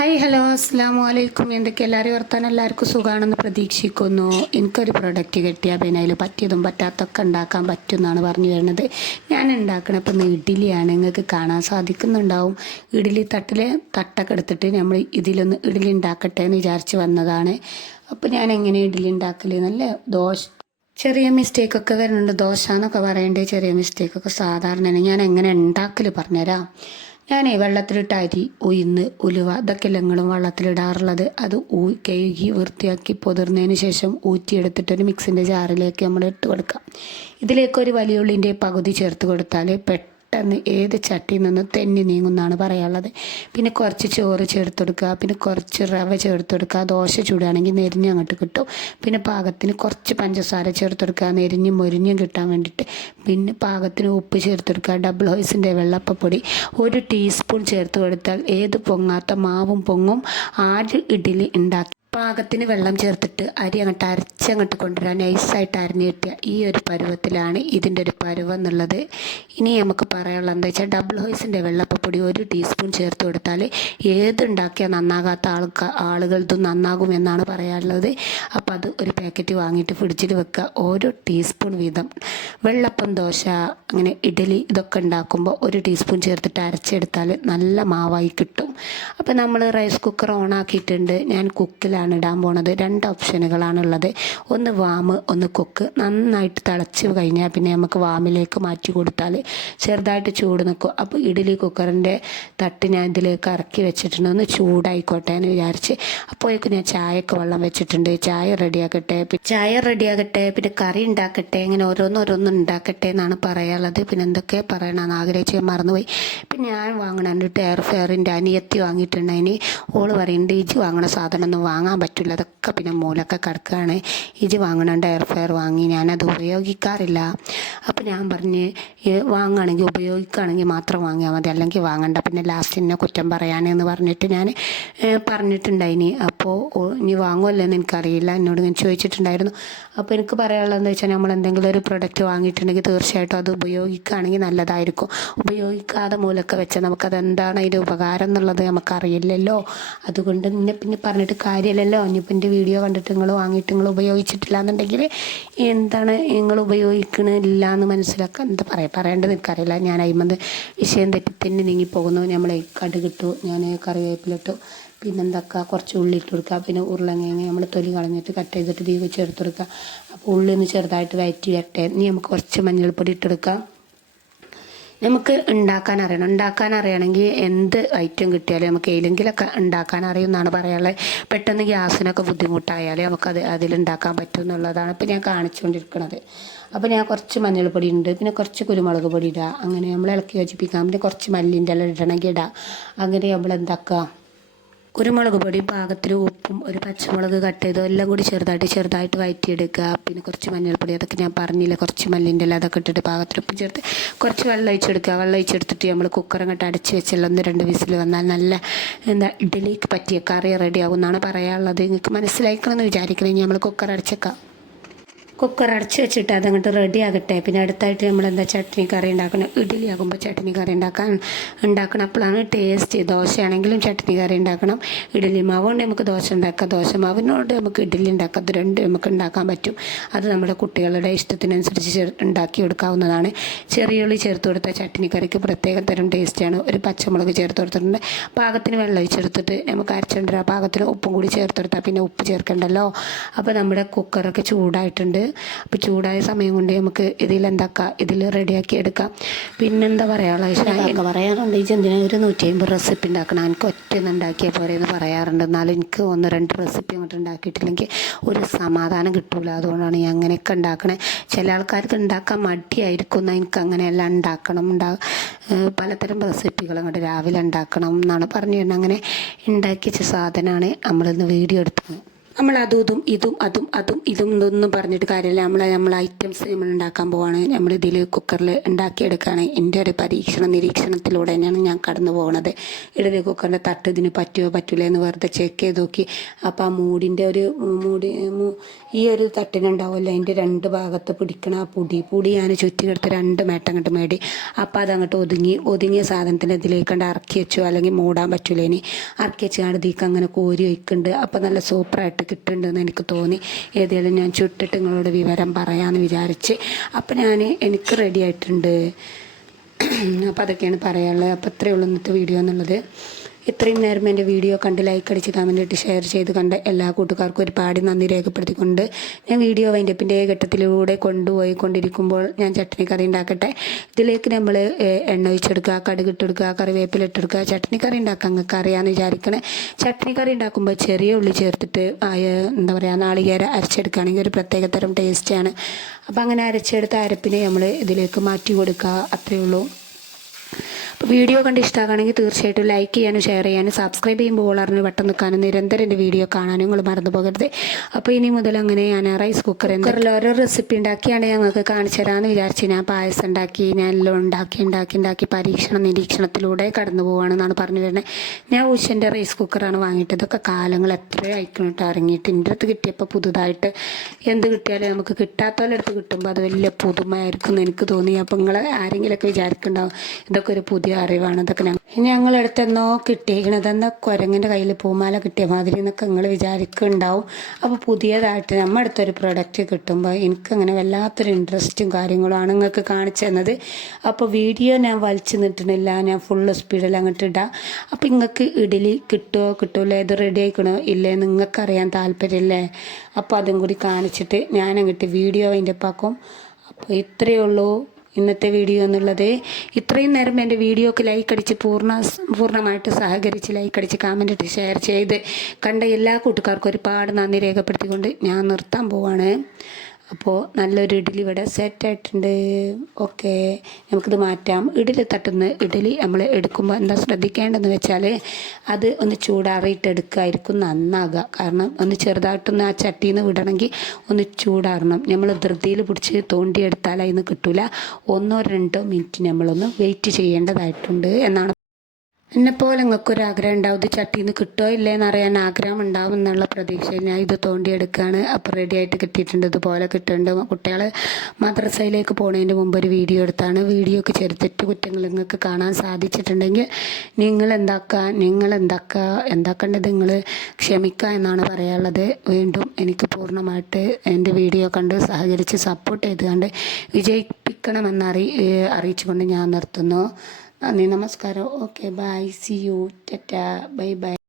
Hi hello. അസ്സാം അലൈക്കും. എന്തൊക്കെ എല്ലാവരും വർത്താനം എല്ലാവർക്കും സുഖമാണെന്ന് പ്രതീക്ഷിക്കുന്നു. എനിക്കൊരു പ്രൊഡക്റ്റ് കിട്ടിയാൽ പിന്നെ അതിൽ പറ്റിയതും പറ്റാത്തൊക്കെ ഉണ്ടാക്കാൻ പറ്റും എന്നാണ് പറഞ്ഞു വരുന്നത്. ഞാൻ ഉണ്ടാക്കണ ഇപ്പം ഇഡ്ഡലിയാണ്. നിങ്ങൾക്ക് കാണാൻ സാധിക്കുന്നുണ്ടാവും. ഇഡ്ഡലി തട്ടിൽ തട്ടൊക്കെ എടുത്തിട്ട് നമ്മൾ ഇതിലൊന്ന് ഇഡ്ഡലി ഉണ്ടാക്കട്ടെ എന്ന് വിചാരിച്ച് വന്നതാണ്. അപ്പോൾ ഞാൻ എങ്ങനെ ഇഡ്ഡലി ഉണ്ടാക്കൽ നല്ല ദോശ ചെറിയ മിസ്റ്റേക്കൊക്കെ വരുന്നുണ്ട്. ദോശ എന്നൊക്കെ പറയേണ്ടത് ചെറിയ മിസ്റ്റേക്കൊക്കെ സാധാരണ ഞാൻ എങ്ങനെ ഉണ്ടാക്കൽ പറഞ്ഞുതരാം. ഞാനേ വെള്ളത്തിലിട്ട് അരി ഉയർന്ന് ഉലുവ ഇതൊക്കെ ഞങ്ങളും വെള്ളത്തിലിടാറുള്ളത്? അത് ഊ കഴുകി വൃത്തിയാക്കി പൊതിർന്നതിന് ശേഷം ഊറ്റിയെടുത്തിട്ടൊരു മിക്സിന്റെ ജാറിലേക്ക് നമ്മൾ ഇട്ട് കൊടുക്കാം. ഇതിലേക്ക് ഒരു വലിയ ഉള്ളിന്റെ പകുതി ചേർത്ത് കൊടുത്താൽ പെട്ടെന്ന് ഏത് ചട്ടിയിൽ നിന്നും തെന്നി നീങ്ങുമെന്നാണ് പറയാനുള്ളത്. പിന്നെ കുറച്ച് ചോറ് ചേർത്ത് കൊടുക്കുക പിന്നെ കുറച്ച് റവ ചേർത്ത് കൊടുക്കുക ദോശ ചൂടാണെങ്കിൽ നെരിഞ്ഞ് അങ്ങോട്ട് കിട്ടും. പിന്നെ പാകത്തിന് കുറച്ച് പഞ്ചസാര ചേർത്ത് കൊടുക്കുക നെരിഞ്ഞും മൊരിഞ്ഞും കിട്ടാൻ വേണ്ടിയിട്ട്. പിന്നെ പാകത്തിന് ഉപ്പ് ചേർത്ത് കൊടുക്കുക ഡബിൾ ഹോയ്സിന്റെ വെള്ളപ്പൊടി ഒരു ടീസ്പൂൺ ചേർത്ത് കൊടുത്താൽ ഏത് പൊങ്ങാത്ത മാവും പൊങ്ങും ആര് ഇഡ്ഡലി ഉണ്ടാക്കി പാകത്തിന് വെള്ളം ചേർത്തിട്ട് അരി അങ്ങോട്ട് അരച്ചങ്ങോട്ട് കൊണ്ടുവരാൻ നൈസായിട്ട് അരിഞ്ഞ് കിട്ടിയ ഈ ഒരു പരുവത്തിലാണ് ഇതിന്റെ ഒരു പരുവം എന്നുള്ളത്. ഇനി നമുക്ക് പറയാനുള്ള എന്താ വെച്ചാൽ ഡബിൾ ഹോയ്സിന്റെ വെള്ളപ്പൊടി ഒരു ടീസ്പൂൺ ചേർത്ത് കൊടുത്താൽ ഏതുണ്ടാക്കിയാൽ നന്നാകാത്ത ആൾക്കാ നന്നാകും എന്നാണ് പറയാനുള്ളത്. അപ്പോൾ അത് ഒരു പാക്കറ്റ് വാങ്ങിയിട്ട് ഫ്രിഡ്ജിൽ വെക്കുക. ഓരോ ടീസ്പൂൺ വീതം വെള്ളപ്പം ദോശ അങ്ങനെ ഇഡലി ഇതൊക്കെ ഉണ്ടാക്കുമ്പോൾ ഒരു ടീസ്പൂൺ ചേർത്തിട്ട് അരച്ചെടുത്താൽ നല്ല മാവായി കിട്ടും. അപ്പോൾ നമ്മൾ റൈസ് കുക്കർ ഓൺ ആക്കിയിട്ടുണ്ട്. ഞാൻ കുക്കിലാണ് ഇടാൻ പോണത്. രണ്ട് ഓപ്ഷനുകളാണ് ഉള്ളത് ഒന്ന് വാമ് ഒന്ന് കൊക്ക്. നന്നായിട്ട് തിളച്ച് കഴിഞ്ഞാൽ പിന്നെ നമുക്ക് വാമിലേക്ക് മാറ്റി കൊടുത്താൽ ചെറുതായിട്ട് ചൂട് നിൽക്കും അപ്പോൾ ഇഡലി കുക്കറിന്റെ തട്ട് ഞാൻ ഇതിലേക്ക് ഇറക്കി വെച്ചിട്ടുണ്ട്. ഒന്ന് ചൂടായിക്കോട്ടെ എന്ന് വിചാരിച്ച്. അപ്പോഴേക്ക് ഞാൻ ചായയൊക്കെ വെള്ളം വെച്ചിട്ടുണ്ട്. ചായ റെഡിയാക്കട്ടെ ചായ റെഡിയാക്കട്ടെ പിന്നെ കറി ഉണ്ടാക്കട്ടെ ഇങ്ങനെ ഓരോന്ന് ഓരോന്ന് ഉണ്ടാക്കട്ടെ എന്നാണ് പറയാനുള്ളത്. പിന്നെ എന്തൊക്കെ പറയണമെന്ന് ആഗ്രഹിച്ച് ഞാൻ മറന്നുപോയി. പിന്നെ ഞാൻ വാങ്ങണുണ്ട് എയർ ഫെയറിന്റെ അനിയത്തി വാങ്ങിയിട്ടുണ്ട്. ഓൾ പറയുന്നുണ്ട് ഇജ് വാങ്ങണ സാധനം ഒന്നും വാങ്ങാൻ പറ്റില്ല അതൊക്കെ പിന്നെ മൂലൊക്കെ കിടക്കുകയാണ്. ഇത് വാങ്ങണുണ്ട് എയർ ഫ്രയർ വാങ്ങി. ഞാനത് ഉപയോഗിക്കാറില്ല. അപ്പോൾ ഞാൻ പറഞ്ഞ് "ഏ, വാങ്ങുകയാണെങ്കിൽ ഉപയോഗിക്കുകയാണെങ്കിൽ മാത്രം വാങ്ങിയാൽ മതി. അല്ലെങ്കിൽ വാങ്ങണ്ട. പിന്നെ ലാസ്റ്റ് എന്നെ കുറ്റം പറയാനെന്ന് പറഞ്ഞിട്ട് ഞാൻ പറഞ്ഞിട്ടുണ്ടായിനി. അപ്പോൾ ഇനി ഇനി വാങ്ങുമല്ലെന്ന് എനിക്കറിയില്ല. എന്നോട് ഞാൻ ചോദിച്ചിട്ടുണ്ടായിരുന്നു. അപ്പോൾ എനിക്ക് പറയാനുള്ളതെന്ന് വെച്ചാൽ നമ്മൾ എന്തെങ്കിലും ഒരു പ്രൊഡക്റ്റ് വാങ്ങിയിട്ടുണ്ടെങ്കിൽ തീർച്ചയായിട്ടും അത് ഉപയോഗിക്കുകയാണെങ്കിൽ നല്ലതായിരിക്കും. ഉപയോഗിക്കാതെ മൂലൊക്കെ വെച്ചാൽ നമുക്കത് എന്താണ് അതിന്റെ ഉപകാരം എന്നുള്ളത് നമുക്കറിയില്ലല്ലോ. അതുകൊണ്ട് നിന്നെ പിന്നെ പറഞ്ഞിട്ട് കാര്യമില്ലല്ലോ ഇനിയിപ്പോൾ എന്റെ വീഡിയോ കണ്ടിട്ട് നിങ്ങൾ വാങ്ങിയിട്ട് നിങ്ങൾ ഉപയോഗിച്ചിട്ടില്ല എന്നുണ്ടെങ്കിൽ എന്താണ് നിങ്ങൾ ഉപയോഗിക്കണില്ല എന്ന് മനസ്സിലാക്കാൻ എന്താ പറയുക പറയേണ്ടത് എനിക്കറിയില്ല. ഞാൻ അയിമത് വിഷയം തെറ്റി തന്നെ നീങ്ങി പോകുന്നു. നമ്മൾ കടുകിട്ടു ഞാൻ കറിവേപ്പിലിട്ടു. പിന്നെന്തൊക്കെ കുറച്ച് ഉള്ളി ഇട്ട് കൊടുക്കുക പിന്നെ ഉരുളങ്ങ നമ്മൾ തൊലി കളഞ്ഞിട്ട് കട്ട് ചെയ്തിട്ട് തീ ചേർത്ത് കൊടുക്കുക അപ്പോൾ ഉള്ളി ഒന്ന് ചെറുതായിട്ട് വയറ്റി വരട്ടെ. ഇനി നമുക്ക് കുറച്ച് മഞ്ഞൾപ്പൊടി ഇട്ടെടുക്കാം നമുക്ക് ഉണ്ടാക്കാൻ അറിയണം. ഉണ്ടാക്കാൻ അറിയണമെങ്കിൽ എന്ത് ഐറ്റം കിട്ടിയാലും നമുക്ക് ഏതെങ്കിലുമൊക്കെ ഉണ്ടാക്കാൻ അറിയുമെന്നാണ് പറയാനുള്ളത്. പെട്ടെന്ന് ഗ്യാസിനൊക്കെ ബുദ്ധിമുട്ടായാലേ നമുക്കത് അതിലുണ്ടാക്കാൻ പറ്റും എന്നുള്ളതാണ് ഇപ്പോൾ ഞാൻ കാണിച്ചുകൊണ്ടിരിക്കുന്നത്. അപ്പോൾ ഞാൻ കുറച്ച് മഞ്ഞൾപ്പൊടി ഉണ്ട് പിന്നെ കുറച്ച് കുരുമുളക് പൊടി ഇടുക അങ്ങനെ നമ്മൾ ഇളക്കി യോജിപ്പിക്കാം. പിന്നെ കുറച്ച് മല്ലിന്റെ ഇല ഇടണമെങ്കിൽ ഇടാം. അങ്ങനെ നമ്മൾ എന്താക്കുക? കുരുമുളക് പൊടി പാകത്തിന് ഉപ്പും ഒരു പച്ചമുളക് കട്ട് ചെയ്തോ എല്ലാം കൂടി ചെറുതായിട്ട് ചെറുതായിട്ട് വയറ്റിയെടുക്കുക. പിന്നെ കുറച്ച് മഞ്ഞൾപ്പൊടി അതൊക്കെ ഞാൻ പറഞ്ഞില്ല കുറച്ച് മല്ലിന്റെ ഇല അതൊക്കെ ഇട്ടിട്ട് പാകത്തിന് ഉപ്പും ചേർത്ത് കുറച്ച് വെള്ളം ഒഴിച്ചെടുക്കുക. വെള്ളം ഒഴിച്ചെടുത്തിട്ട് നമ്മൾ കുക്കർ അങ്ങോട്ട് അടച്ച് വെച്ചാൽ ഒന്ന് രണ്ട് വിസിൽ വന്നാൽ നല്ല എന്താ ഇഡ്ഡലിക്ക് പറ്റിയ കറി റെഡി ആവും എന്നാണ് പറയാനുള്ളത്. നിങ്ങൾക്ക് മനസ്സിലാക്കണമെന്ന് വിചാരിക്കണമെങ്കിൽ നമ്മൾ കുക്കർ അടച്ചേക്കാം. കുക്കർ അടച്ച് വെച്ചിട്ട് അതങ്ങോട്ട് റെഡി ആകട്ടെ. പിന്നെ അടുത്തായിട്ട് നമ്മൾ എന്താ ചട്നി കറി ഉണ്ടാക്കണം? ഇഡ്ഡലി ആകുമ്പോൾ ചട്നി കറി ഉണ്ടാക്കാൻ ഉണ്ടാക്കണം അപ്പോഴാണ് ടേസ്റ്റ് ദോശയാണെങ്കിലും ചട്നി കറി ഉണ്ടാക്കണം. ഇഡ്ഡലി മാവ് കൊണ്ട് നമുക്ക് ദോശ ഉണ്ടാക്കാം. ദോശ മാവിനോട് നമുക്ക് ഇഡ്ഡലി ഉണ്ടാക്കാം. അത് രണ്ട് നമുക്ക് ഉണ്ടാക്കാൻ പറ്റും. അത് നമ്മുടെ കുട്ടികളുടെ ഇഷ്ടത്തിനനുസരിച്ച് ഉണ്ടാക്കി എടുക്കാവുന്നതാണ് ചെറിയ ഉള്ളി ചേർത്ത് കൊടുത്ത ചട്നി കറിക്ക് പ്രത്യേക തരം ടേസ്റ്റാണ് ഒരു പച്ചമുളക് ചേർത്ത് കൊടുത്തിട്ടുണ്ട്. പാകത്തിന് വെള്ളം ഒഴിച്ചെടുത്തിട്ട് നമുക്ക് അരച്ചിട്ടുണ്ട് ആ പാകത്തിന് ഉപ്പും കൂടി ചേർത്ത് കൊടുത്താൽ പിന്നെ ഉപ്പ് ചേർക്കണ്ടല്ലോ? അപ്പോൾ നമ്മുടെ കുക്കറൊക്കെ ചൂടായിട്ടുണ്ട്. അപ്പോൾ ചൂടായ സമയം കൊണ്ട് നമുക്ക് ഇതിൽ എന്താക്കാം? ഇതിൽ റെഡിയാക്കി എടുക്കാം. പിന്നെന്താ പറയാനുള്ള പറയാറുണ്ട് ഈ ചെന്തിനെ ഒരു നൂറ്റി അമ്പത് റെസിപ്പി ഉണ്ടാക്കണം. എനിക്ക് ഒറ്റ ഉണ്ടാക്കിയ ഉണ്ടാക്കിയാൽ പോരെ എന്ന് പറയാറുണ്ട്. എന്നാലും എനിക്ക് ഒന്ന് രണ്ട് റെസിപ്പി അങ്ങോട്ട് ഉണ്ടാക്കിയിട്ടില്ലെങ്കിൽ ഒരു സമാധാനം കിട്ടൂല. അതുകൊണ്ടാണ് ഞാൻ അങ്ങനെയൊക്കെ ഉണ്ടാക്കണേ. ചില ആൾക്കാർക്ക് ഉണ്ടാക്കാൻ മടിയായിരിക്കും. എന്നാൽ എനിക്ക് അങ്ങനെയെല്ലാം ഉണ്ടാക്കണം. ഉണ്ടാ പലതരം റെസിപ്പികൾ അങ്ങോട്ട് രാവിലെ ഉണ്ടാക്കണം എന്നാണ് പറഞ്ഞു അങ്ങനെ ഉണ്ടാക്കിയ സാധനമാണ് നമ്മളിന്ന് വീഡിയോ എടുത്തത്. നമ്മൾ അതും ഇതും അതും അതും ഇതും ഇതൊന്നും പറഞ്ഞിട്ട് കാര്യമില്ല. നമ്മൾ നമ്മൾ ഐറ്റംസ് നമ്മൾ ഉണ്ടാക്കാൻ പോവാണ്. നമ്മൾ ഇതിൽ കുക്കറിൽ ഉണ്ടാക്കിയെടുക്കുകയാണ് എന്റെ ഒരു പരീക്ഷണ നിരീക്ഷണത്തിലൂടെ തന്നെയാണ് ഞാൻ കടന്നു പോകുന്നത് ഇടത് കുക്കറിന്റെ തട്ട് ഇതിന് പറ്റുമോ പറ്റില്ല എന്ന് വെറുതെ ചെക്ക് ചെയ്ത് നോക്കി. അപ്പോൾ ആ മൂടിന്റെ ഒരു മൂടി ഈ ഒരു തട്ടിനുണ്ടാവുമല്ലോ അതിന്റെ രണ്ട് ഭാഗത്ത് പിടിക്കണ ആ പൊടി പൊടി ഞാൻ ചുറ്റിക്കെടുത്ത് രണ്ട് മേട്ടം അങ്ങോട്ട് മേടി. അപ്പോൾ അതങ്ങോട്ട് ഒതുങ്ങി ഒതുങ്ങിയ സാധനത്തിന് ഇതിലേക്ക് കണ്ട് ഇറക്കി വെച്ചു. അല്ലെങ്കിൽ മൂടാൻ പറ്റൂല ഇനി ഇറക്കി വെച്ച് ഇതിലേക്ക് അങ്ങനെ കോരി വയ്ക്കുന്നുണ്ട് അപ്പോൾ നല്ല സൂപ്പറായിട്ട് കിട്ടുന്നുണ്ടെന്ന് എനിക്ക് തോന്നി. ഏതായാലും ഞാൻ ചുട്ടിട്ട് നിങ്ങളോട് വിവരം പറയാമെന്ന് വിചാരിച്ച്. അപ്പം ഞാൻ എനിക്ക് റെഡി ആയിട്ടുണ്ട്. അപ്പോൾ അതൊക്കെയാണ് പറയാനുള്ളത്. അപ്പോൾ ഇത്രയേ ഉള്ളൂ ഇന്നത്തെ വീഡിയോ എന്നുള്ളത്. ഇത്രയും നേരം എന്റെ വീഡിയോ കണ്ട് ലൈക്ക് അടിച്ച് കമന്റ് ഇട്ട് ഷെയർ ചെയ്ത് കണ്ട് എല്ലാ കൂട്ടുകാർക്കും ഒരുപാട് നന്ദി രേഖപ്പെടുത്തിക്കൊണ്ട് ഞാൻ വീഡിയോ വൈൻഡപ്പിന്റെ ഘട്ടത്തിലൂടെ കൊണ്ടുപോയി കൊണ്ടിരിക്കുമ്പോൾ ഞാൻ ചട്ടണി കറി ഉണ്ടാക്കട്ടെ. ഇതിലേക്ക് നമ്മൾ എണ്ണ ഒഴിച്ചെടുക്കുക കടുക് ഇട്ടെടുക്കുക കറിവേപ്പില ഇട്ടെടുക്കുക ചട്ടണി കറി ഉണ്ടാക്കാൻ നിങ്ങൾക്ക് അറിയാമെന്ന് വിചാരിക്കണേ. ചട്ടണി കറി ഉണ്ടാക്കുമ്പോൾ ചെറിയ ഉള്ളി ചേർത്തിട്ട് എന്താ പറയുക നാളികേര അരച്ചെടുക്കുകയാണെങ്കിൽ ഒരു പ്രത്യേക തരം ടേസ്റ്റാണ് അപ്പോൾ അങ്ങനെ അരച്ചെടുത്ത അരപ്പിനെ നമ്മൾ ഇതിലേക്ക് മാറ്റി കൊടുക്കുക അത്രയേ ഉള്ളൂ. വീഡിയോ കണ്ട് ഇഷ്ടമാണെങ്കിൽ തീർച്ചയായിട്ടും ലൈക്ക് ചെയ്യാനും ഷെയർ ചെയ്യാനും സബ്സ്ക്രൈബ് ചെയ്യുമ്പോൾ ഓളറിന് വട്ടം നിൽക്കാനും നിരന്തരം എന്റെ വീഡിയോ കാണാനും നിങ്ങൾ മറന്നു പോകരുത്. അപ്പോൾ ഇനി മുതൽ അങ്ങനെ ഞാൻ റൈസ് കുക്കർ കുക്കറിൽ ഓരോ റെസിപ്പി ഉണ്ടാക്കിയാണ് ഞങ്ങൾക്ക് കാണിച്ചു തരാമെന്ന് വിചാരിച്ച് ഞാൻ പായസം ഉണ്ടാക്കി ഞാൻ എല്ലാം ഉണ്ടാക്കി ഉണ്ടാക്കി ഉണ്ടാക്കി പരീക്ഷണ നിരീക്ഷണത്തിലൂടെ കടന്നു പോവുകയാണെന്നാണ് പറഞ്ഞു വരുന്നത്. ഞാൻ ഉഷന്റെ റൈസ് കുക്കറാണ് വാങ്ങിയിട്ട് ഇതൊക്കെ കാലങ്ങൾ എത്രയോ അയക്കണിട്ട് ഇറങ്ങിയിട്ട്. എന്റെ അടുത്ത് കിട്ടിയപ്പോൾ പുതുതായിട്ട് എന്ത് കിട്ടിയാലും നമുക്ക് കിട്ടാത്തവരുടെ അടുത്ത് കിട്ടുമ്പോൾ അത് വലിയ പുതുമയായിരിക്കും എന്ന് എനിക്ക് തോന്നി. അപ്പോൾ നിങ്ങൾ ആരെങ്കിലുമൊക്കെ വിചാരിക്കുന്നുണ്ടാവും ഇതൊക്കെ ഒരു പുതിയ അറിവാണ് ഇതൊക്കെ ഞങ്ങൾ ഞങ്ങൾ എടുത്തെന്നോ കിട്ടിയിരിക്കണതെന്ന കുരങ്ങിന്റെ കയ്യിൽ പൂമാല കിട്ടിയ മാതിരി എന്നൊക്കെ നിങ്ങൾ വിചാരിക്കുന്നുണ്ടാവും. അപ്പോൾ പുതിയതായിട്ട് നമ്മുടെ അടുത്തൊരു പ്രൊഡക്റ്റ് കിട്ടുമ്പോൾ എനിക്ക് അങ്ങനെ വല്ലാത്തൊരു ഇൻട്രസ്റ്റും കാര്യങ്ങളുമാണ് നിങ്ങൾക്ക് കാണിച്ചു തന്നത്. അപ്പോൾ വീഡിയോ ഞാൻ വലിച്ചു നിട്ടിട്ടില്ല ഞാൻ ഫുള്ള് സ്പീഡിൽ അങ്ങോട്ട് ഇടാം. അപ്പോൾ നിങ്ങൾക്ക് ഇഡലി കിട്ടുമോ കിട്ടുമല്ലോ ഏത് റെഡി ആയിക്കണോ? ഇല്ലേ? നിങ്ങൾക്കറിയാൻ താല്പര്യമില്ലേ? അപ്പോൾ അതും കൂടി കാണിച്ചിട്ട് ഞാൻ അങ്ങോട്ട് വീഡിയോ അതിന്റെ പാക്കും അപ്പോൾ ഇത്രയേ ഉള്ളൂ. ഇന്നത്തെ വീഡിയോ എന്നുള്ളത് ഇത്രയും നേരം എന്റെ വീഡിയോക്ക് ലൈക്ക് അടിച്ച് പൂർണ പൂർണമായിട്ട് സഹകരിച്ച് ലൈക്ക് അടിച്ച് കമന്റ് ഇട്ട് ഷെയർ ചെയ്ത് കണ്ട എല്ലാ കൂട്ടുകാർക്കും ഒരുപാട് നന്ദി രേഖപ്പെടുത്തിക്കൊണ്ട് ഞാൻ നിർത്താൻ പോവാണ്. അപ്പോൾ നല്ലൊരു ഇഡ്ഡലി ഇവിടെ സെറ്റായിട്ടുണ്ട് ഓക്കെ നമുക്കിത് മാറ്റാം. ഇഡ്ഡലി തട്ടുന്ന ഇഡ്ഡലി നമ്മൾ എടുക്കുമ്പോൾ എന്താ ശ്രദ്ധിക്കേണ്ടതെന്ന് വെച്ചാൽ അത് ഒന്ന് ചൂടാറിയിട്ട് എടുക്കായിരിക്കും നന്നാകുക കാരണം ഒന്ന് ചെറുതായിട്ടൊന്ന് ആ ചട്ടിയിൽ നിന്ന് വിടണമെങ്കിൽ ഒന്ന് ചൂടാറണം. നമ്മൾ ധൃതിയിൽ പിടിച്ച് തോണ്ടിയെടുത്താൽ അതിന് കിട്ടില്ല ഒന്നോ രണ്ടോ മിനിറ്റ് നമ്മളൊന്ന് വെയിറ്റ് ചെയ്യേണ്ടതായിട്ടുണ്ട് എന്നാണ് എന്നെപ്പോലെ നിങ്ങൾക്കൊരു ആഗ്രഹം ഉണ്ടാവും. ഇത് ചട്ടിയിൽ നിന്ന് കിട്ടുമോ ഇല്ലേ എന്നറിയാൻ ആഗ്രഹം ഉണ്ടാവും എന്നുള്ള പ്രതീക്ഷയിൽ ഞാൻ ഇത് തോണ്ടിയെടുക്കുകയാണ് അപ്പോൾ റെഡി ആയിട്ട് കിട്ടിയിട്ടുണ്ട്. ഇതുപോലെ കിട്ടുന്നുണ്ട്. കുട്ടികൾ മദ്രസയിലേക്ക് പോകുന്നതിന് മുമ്പ് ഒരു വീഡിയോ എടുത്താണ്. വീഡിയോ ഒക്കെ ചെറുത്തിട്ട് കുറ്റങ്ങൾ നിങ്ങൾക്ക് കാണാൻ സാധിച്ചിട്ടുണ്ടെങ്കിൽ നിങ്ങൾ എന്താക്കുക നിങ്ങൾ എന്താക്കുക എന്താക്കേണ്ടത് നിങ്ങൾ ക്ഷമിക്കുക എന്നാണ് പറയാനുള്ളത്. വീണ്ടും എനിക്ക് പൂർണമായിട്ട് എന്റെ വീഡിയോ കണ്ട് സഹകരിച്ച് സപ്പോർട്ട് ചെയ്തുകൊണ്ട് വിജയിപ്പിക്കണമെന്ന് അറിയി അറിയിച്ചുകൊണ്ട് ഞാൻ നിർത്തുന്നു. ನಾನು ನಮಸ್ಕಾರ ಓಕೆ ಬಾಯ್ ಸಿ ಯು ಟೆಟಾ ಬೈ ಬಾಯ್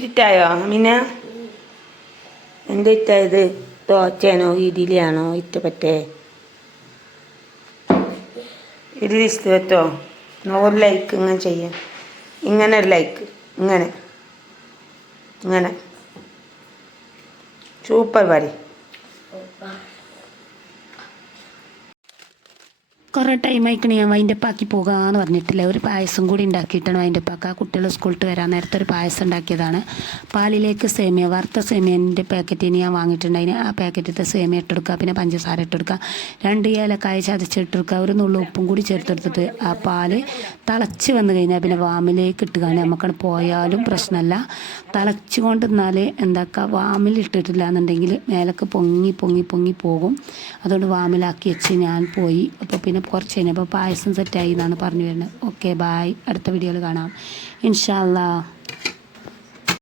ഇറ്റായോ അമിന? എന്താ ഇറ്റായത് തോച്ചയാണോ ഇഡിലിയാണോ ഇറ്റ പറ്റേ? ഇഡലി ഇഷ്ടോ നൂറ് ലൈക്ക് ഇങ്ങനെ ചെയ്യാം. ഇങ്ങനെ ഒരു ലൈക്ക് ഇങ്ങനെ. ഇങ്ങനെ. സൂപ്പർ പറി കുറേ ടൈം ആയിക്കണേ ഞാൻ വൈൻഡപ്പ് ആക്കി പോകാമെന്ന് പറഞ്ഞിട്ടില്ല. ഒരു പായസം കൂടി ഉണ്ടാക്കിയിട്ടാണ് അതിന്റെ അപ്പാക്ക് ആ കുട്ടികൾ സ്കൂളിൽ വരാൻ നേരത്തെ ഒരു പായസം ഉണ്ടാക്കിയതാണ്. പാലിലേക്ക് സേമിയ വറുത്ത സേമിയന്റെ പാക്കറ്റിന് ഞാൻ വാങ്ങിയിട്ടുണ്ടായിന്. ആ പാക്കറ്റിലത്തെ സേമിയ ഇട്ടെടുക്കുക പിന്നെ പഞ്ചസാര ഇട്ടെടുക്കുക രണ്ട് ഏലക്കായ ചതച്ചിട്ടെടുക്കുക ഒരു നുള്ളു ഉപ്പും കൂടി ചേർത്തെടുത്തിട്ട് ആ പാൽ തിളച്ച് വന്നു കഴിഞ്ഞാൽ പിന്നെ വാമിലേക്ക് ഇട്ടുകയാണ് നമുക്ക് പോയാലും പ്രശ്നമല്ല തിളച്ച് കൊണ്ടിരുന്നാൽ എന്താക്കുക വാമിൽ ഇട്ടിട്ടില്ല എന്നുണ്ടെങ്കിൽ മേലൊക്കെ പൊങ്ങി പൊങ്ങി പൊങ്ങി പോകും. അതുകൊണ്ട് വാമിലാക്കി വെച്ച് ഞാൻ പോയി. അപ്പോൾ പിന്നെ കുറച്ച് കഴിഞ്ഞപ്പോൾ പായസം സെറ്റായി എന്നാണ് പറഞ്ഞു വരുന്നത്. ഓക്കെ ബായ് അടുത്ത വീഡിയോയിൽ കാണാം. ഇൻഷാല്ലാ